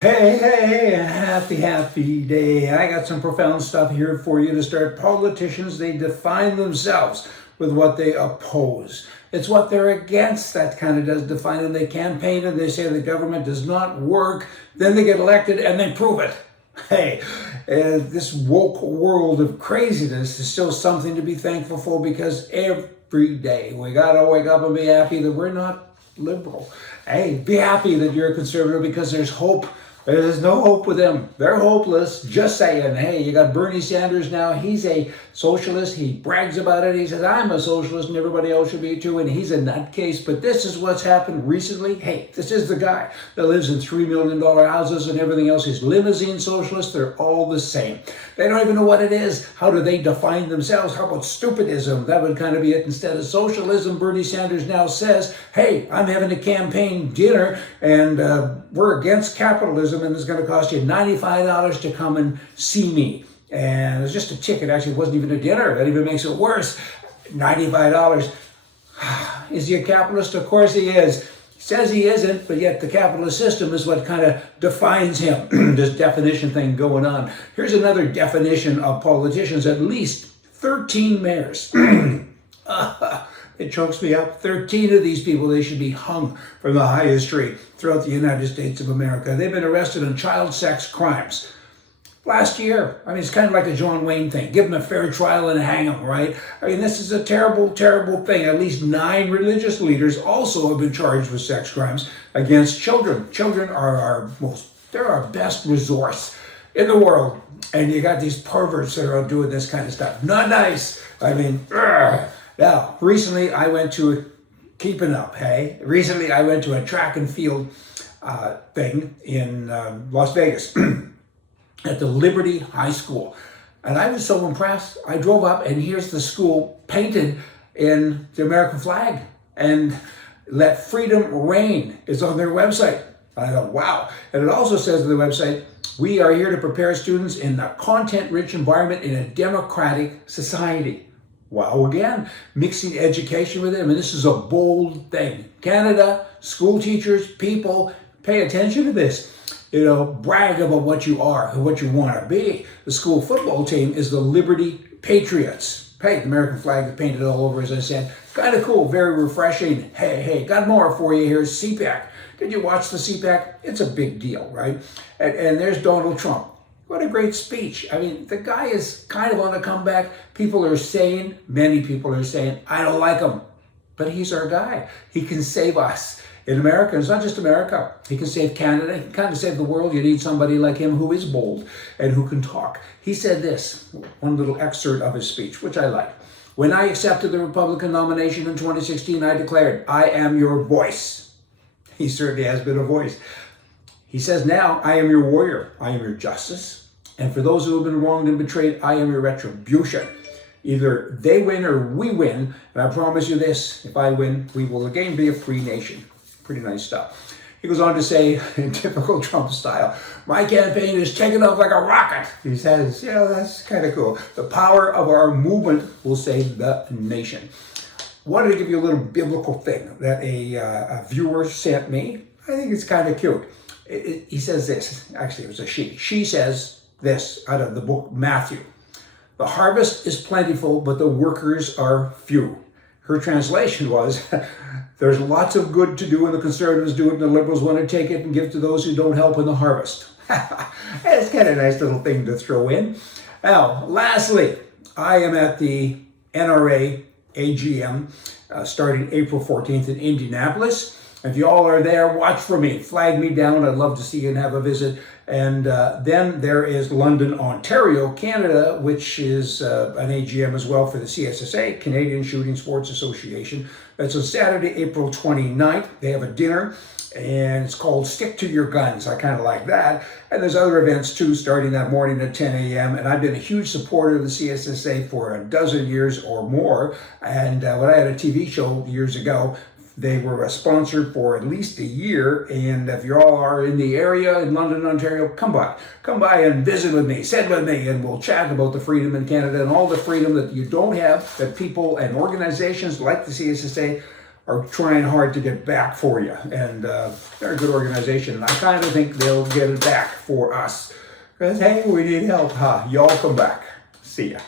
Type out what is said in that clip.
Hey, happy day. I got some profound stuff here for you to start. Politicians, they define themselves with what they oppose. It's what they're against that kind of does define them. They campaign and they say the government does not work. Then they get elected and they prove it. Hey, this woke world of craziness is still something to be thankful for because every day we got to wake up and be happy that we're not liberal. Hey, be happy that you're a conservative because there's hope. There's no hope with them. They're hopeless. Just saying. Hey, you got Bernie Sanders now. He's a socialist. He brags about it. He says, I'm a socialist and everybody else should be too. And he's a nutcase. But this is what's happened recently. Hey, this is the guy that lives in $3 million houses and everything else. He's limousine socialists. They're all the same. They don't even know what it is. How do they define themselves? How about stupidism? That would kind of be it. Instead of socialism, Bernie Sanders now says, hey, I'm having a campaign dinner and we're against capitalism. And it's going to cost you $95 to come and see me. And it's just a ticket. Actually, it wasn't even a dinner. That even makes it worse. $95. Is he a capitalist? Of course he is. He says he isn't, but yet the capitalist system is what kind of defines him. This definition thing going on. Here's another definition of politicians. At least 13 mayors. It chokes me up. 13 of these people, they should be hung from the highest tree throughout the United States of America. They've been arrested on child sex crimes. Last year, I mean, it's kind of like a John Wayne thing. Give them a fair trial and hang them, right? I mean, this is a terrible, terrible thing. At least 9 religious leaders also have been charged with sex crimes against children. Children are they're our best resource in the world. And you got these perverts that are doing this kind of stuff. Not nice. I mean, ugh. Now, recently I went to keeping up, hey? Recently I went to a track and field thing in Las Vegas at the Liberty High School. And I was so impressed. I drove up and here's the school painted in the American flag. And Let Freedom Reign is on their website. I thought, wow. And it also says on the website, we are here to prepare students in a content-rich environment in a democratic society. Wow, again, mixing education with it. I mean, this is a bold thing. Canada, school teachers, people, pay attention to this. You know, brag about what you are and what you want to be. The school football team is the Liberty Patriots. Hey, the American flag is painted all over, as I said. Kind of cool, very refreshing. Hey, got more for you here. CPAC. Did you watch the CPAC? It's a big deal, right? And there's Donald Trump. What a great speech. I mean, the guy is kind of on a comeback. People are saying, many people are saying, I don't like him. But he's our guy. He can save us. In America, it's not just America. He can save Canada. He can kind of save the world. You need somebody like him who is bold and who can talk. He said this, one little excerpt of his speech, which I like. When I accepted the Republican nomination in 2016, I declared, I am your voice. He certainly has been a voice. He says now, I am your warrior. I am your justice. And for those who have been wronged and betrayed, I am your retribution. Either they win or we win. And I promise you this, if I win, we will again be a free nation. Pretty nice stuff. He goes on to say, in typical Trump style, my campaign is taking off like a rocket. He says, yeah, that's kind of cool. The power of our movement will save the nation. Wanted to give you a little biblical thing that a viewer sent me. I think it's kind of cute. He says this, actually it was a she. She says this out of the book Matthew. The harvest is plentiful, but the workers are few. Her translation was, there's lots of good to do and the conservatives do it and the liberals want to take it and give to those who don't help in the harvest. It's kind of a nice little thing to throw in. Now, lastly, I am at the NRA AGM starting April 14th in Indianapolis. If you all are there, watch for me. Flag me down. I'd love to see you and have a visit. And then there is London, Ontario, Canada, which is an AGM as well for the CSSA, Canadian Shooting Sports Association. That's on Saturday, April 29th. They have a dinner, and it's called Stick to Your Guns. I kind of like that. And there's other events, too, starting that morning at 10 a.m. And I've been a huge supporter of the CSSA for a dozen years or more. And when I had a TV show years ago, they were sponsored for at least a year, and if you all are in the area in London, Ontario, come by. Come by and visit with me, sit with me, and we'll chat about the freedom in Canada and all the freedom that you don't have, that people and organizations like the CSSA are trying hard to get back for you. And they're a good organization. And I kind of think they'll get it back for us. Because, hey, we need help, huh? Y'all come back. See ya.